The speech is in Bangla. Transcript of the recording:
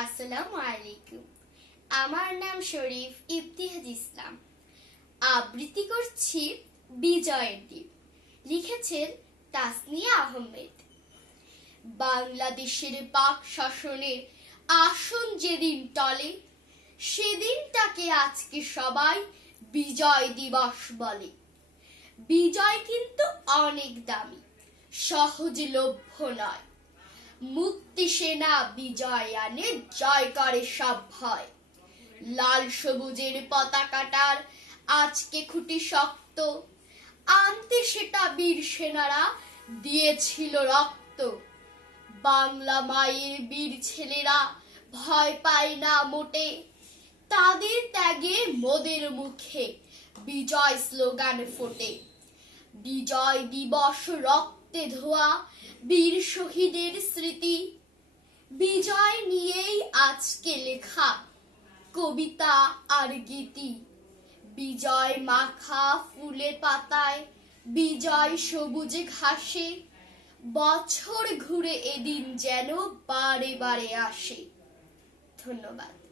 আসসালামু আলাইকুম। আমার নাম শরীফ ইফতিহাজ ইসলাম। আবৃত্তি করছি বিজয়ের দ্বীপ। লিখেছেন তাসনিয়া আহমেদ। বাংলাদেশের পাক শাসনের আসন যেদিন টলে, সেদিনটাকে আজকে সবাই বিজয় দিবস বলে। বিজয় কিন্তু অনেক দামি, সহজলভ্য নয়। মুক্তি সেনা বিজয় আনে, জয় করে সব ভয়। লাল সবুজের পতাকাটার আজকে খুঁটি শক্ত, আনতে সেটা বীর সেনারা দিয়েছিল রক্ত। বাংলা মায়ের বীর ছেলেরা ভয় পায় না মোটে, তাদের ত্যাগে মোদের মুখে বিজয় স্লোগান ফোটে। বিজয় দিবস রক্তে ধোয়া বীর শহীদের স্মৃতি, বিজয় নিয়েই আজকে লেখা কবিতা আর গীতি। বিজয় মাখা ফুলে পাতায়, বিজয় সবুজ ঘাসে, বছর ঘুরে এদিন যেন বারে বারে আসে। ধন্যবাদ।